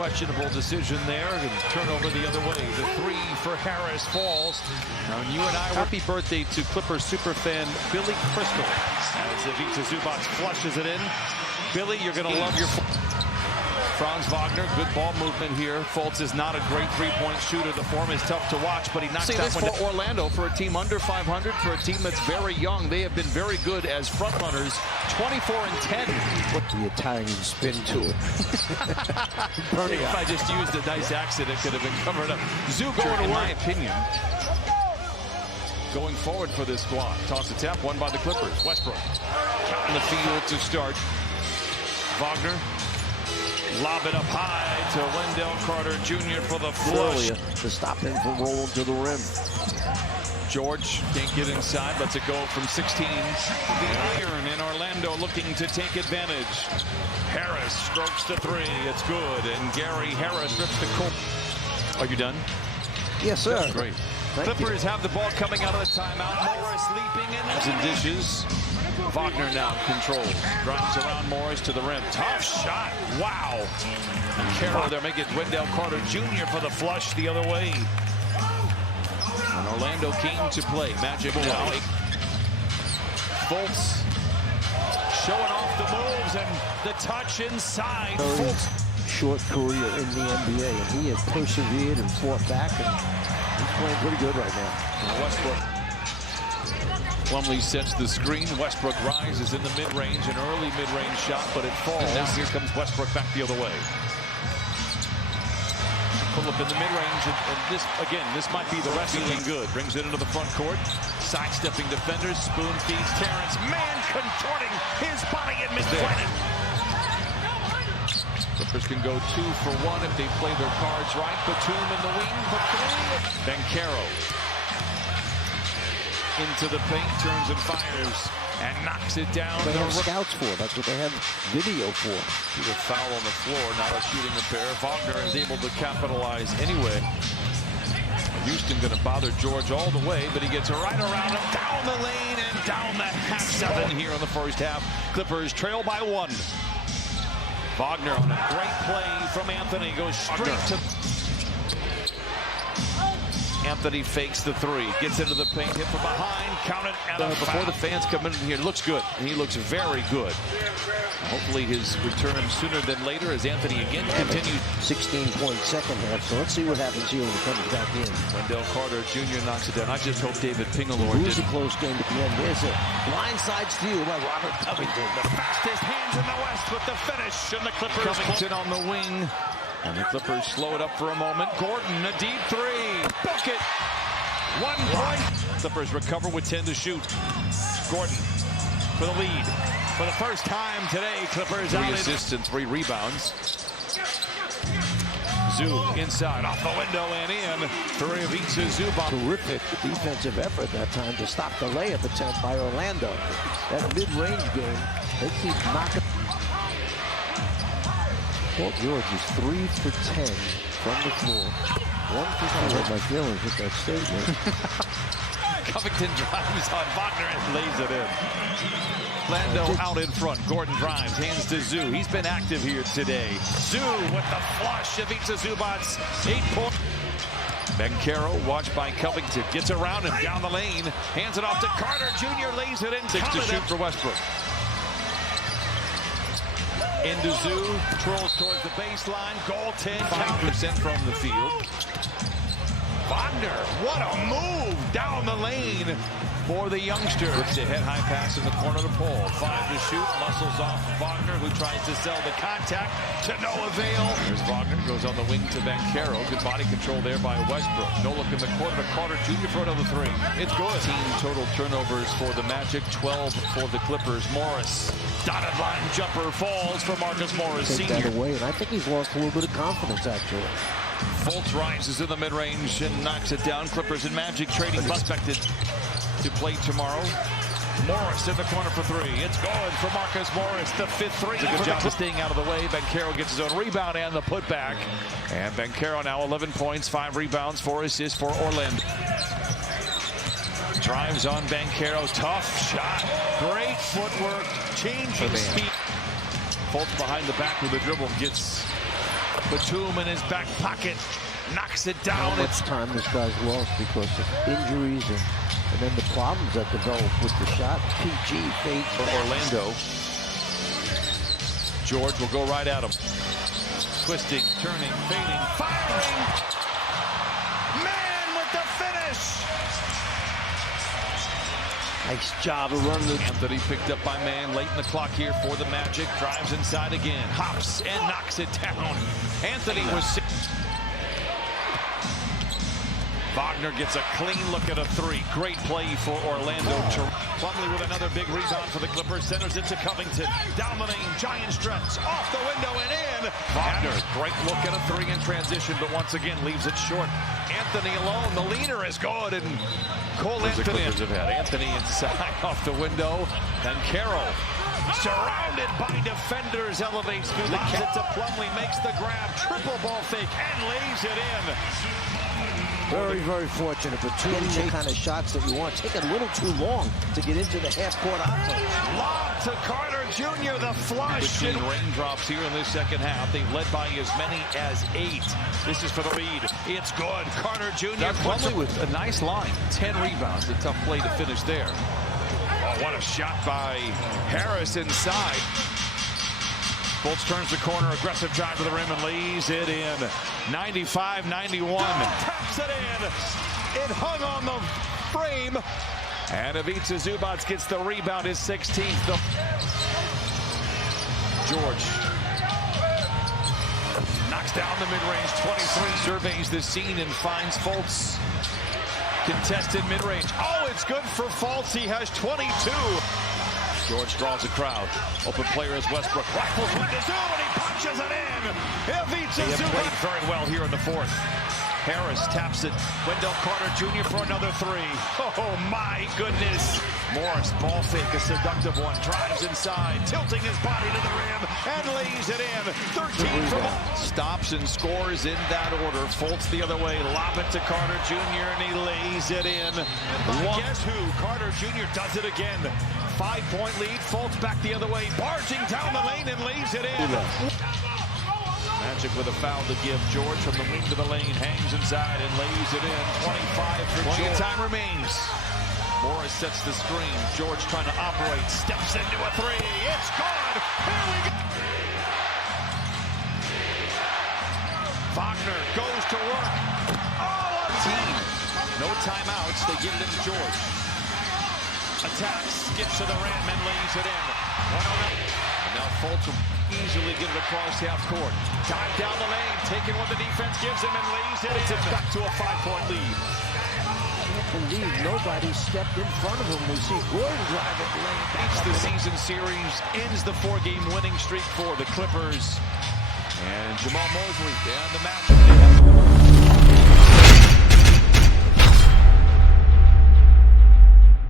questionable decision there, and turnover the other way. The three for Harris falls. Now, you and I were... Happy birthday to Clippers superfan Billy Crystal as Ivica Zubac flushes it in. Billy, you're going to love your... Franz Wagner, good ball movement here. Fultz is not a great three-point shooter. The form is tough to watch, but he knocks that one down. For Orlando, for a team under 500, for a team that's very young, they have been very good as frontrunners. 24-10. The Italian spin to it. If I just used a nice accent, it could have been covered up. Zoo going, in my opinion, going forward for this squad. Toss the tap, won by the Clippers. Westbrook counting the field to start. Wagner. Lob it up high to Wendell Carter Jr. for the flush. To stop him from rolling to the rim. George can't get inside, lets it go from 16. The iron in Orlando looking to take advantage. Harris strokes the three. It's good. And Gary Harris rips the court. Are you done? Yes, sir. That's great. Clippers have the ball coming out of the timeout. Morris leaping in. As in dishes. Wagner now controls. Drives around Morris to the rim. Tough shot. Wow. Carroll there making Wendell Carter Jr. for the flush the other way. And Orlando came to play. Magic now. Fultz showing off the moves and the touch inside. Short career in the NBA, and he has persevered and fought back, and he's playing pretty good right now. Westbrook. Plumlee sets the screen. Westbrook rises in the mid-range, an early mid-range shot, but it falls. And now here comes Westbrook back the other way. Pull up in the mid-range, and this, again, this might be the rest feeling good. Brings it into the front court. Sidestepping defenders. Spoon feeds Terrence. Man contorting his body and mid-planet. Clippers can go 2 for 1 if they play their cards right. Batum in the wing for 3. Bankero into the paint, turns and fires, and knocks it down. They have scouts for. That's what they have video for. See the foul on the floor, not a shooting affair. Wagner is able to capitalize anyway. Houston going to bother George all the way, but he gets right around him, down the lane, and down the half 7 here in the first half. Clippers trail by 1. Wagner on a great play from Anthony, goes straight to... Anthony fakes the 3, gets into the paint, hit from behind, counted, and before the fans come in here, looks good, and he looks very good. Hopefully his return sooner than later as Anthony again continues. 16-point second half, so let's see what happens here when he comes back in. Wendell Carter Jr. knocks it down. I just hope David Pingalore did. A close game at the end. There's a blindside steal by Robert Covington. The fastest hands in the West with the finish, and the Clippers. Covington on the wing. And the Clippers slow it up for a moment. Gordon, a deep 3. Book it. 1 point. Clippers recover with 10 to shoot. Gordon for the lead. For the first time today, Clippers 3 assists and 3 rebounds. Zoo inside, off the window and in for Ivica Zubac. Terrific defensive effort that time to stop the layup attempt by Orlando. That mid-range game, they keep knocking. Paul George is 3 for 10 from the floor. 1 for 10. I hurt my feelings with that statement. Covington drives on Wagner and lays it in. Orlando out in front. Gordon drives, hands to Zoo. He's been active here today. Zoo with the flush. Ivica Zubac, 8 points. Bankero, watched by Covington, gets around him down the lane, hands it off to Carter Jr., lays it in. 6 to shoot for Westbrook. Into Zoo, trolls towards the baseline, goaltend, 5% from the field. Wagner, what a move down the lane for the youngster. Looks ahead, high pass in the corner of the pole. 5 to shoot, muscles off Wagner, who tries to sell the contact to no avail. Here's Wagner, goes on the wing to Bankero. Good body control there by Westbrook. No look in the corner to Carter Jr. for another 3. It's good. Team total turnovers for the Magic, 12 for the Clippers. Morris, dotted line jumper falls for Marcus Morris, Take senior. That away, and I think he's lost a little bit of confidence, actually. Fultz rises in the mid-range and knocks it down. Clippers and Magic trading expected to play tomorrow. Morris in the corner for 3. It's good for Marcus Morris, the 5th 3. It's a good job of staying out of the way. Bankero gets his own rebound and the putback. And Bankero now 11 points, 5 rebounds, 4 assists for Orlando. Drives on Bankero, tough shot. Great footwork, changing speed. Fultz behind the back with the dribble, gets Batum in his back pocket knocks it down. How much time this guy's lost because of injuries and then the problems that developed with the shot. PG fake for Orlando. George will go right at him. Twisting, turning, fading, firing. Man with the finish. Nice job of running the... Anthony picked up by Man late in the clock here for the Magic. Drives inside again. Hops and knocks it down. Anthony was... Wagner gets a clean look at a three. Great play for Orlando. Plumlee with another big rebound for the Clippers. Centers it to Covington. Down the lane. Giant stretch. Off the window and in. Wagner, great look at a three in transition, but once again leaves it short. Anthony alone. The leader is good. And Cole Anthony have had Anthony inside off the window. And Carroll, surrounded by defenders, elevates through the kick to Plumlee. Makes the grab. Triple ball fake and lays it in. Very, very fortunate, but two of the kind of shots that you want. Take a little too long to get into the half-court offense. Lob to Carter Jr., the flush. Between raindrops here in this second half. They've led by as many as 8. This is for the lead. It's good. Carter Jr. Plumlee with a nice line. 10 rebounds. A tough play to finish there. Oh, what a shot by Harris inside. Fultz turns the corner, aggressive drive to the rim and lays it in. 95-91. Taps it in. It hung on the frame. And Ivica Zubac gets the rebound, his 16th. George knocks down the mid-range. 23. Surveys the scene and finds Fultz. Contested mid-range. Oh, it's good for Fultz. He has 22. George draws a crowd. Open player is Westbrook. Rifles with the zoom and he punches it in. Ivica Zubac played very well here in the fourth. Harris taps it. Wendell Carter Jr. for another three. Oh my goodness. Morris, ball fake, a seductive one. Drives inside, tilting his body to the rim and lays it in. 13 from stops and scores in that order. Fultz the other way. Lob it to Carter Jr. and he lays it in. Guess who? Carter Jr. does it again. 5-point lead. Fultz back the other way, barging down the lane and lays it in. Magic with a foul to give. George from the wing to the lane, hangs inside and lays it in. 25 for George. Time remains. Morris sets the screen. George trying to operate, steps into a three. It's good. Here we go. Wagner goes to work. Oh, a team. No timeouts. They get it into George. Attacks, gets to the rim and lays it in. 1-0. And now Fultz will easily get it across half court. Dive down the lane, taking what the defense gives him and lays it in. Back to a 5-point lead. I can't believe nobody stepped in front of him. We see Gordon drive it lane. It's the season series, ends the 4-game winning streak for the Clippers. And Jamal Mosley down the match.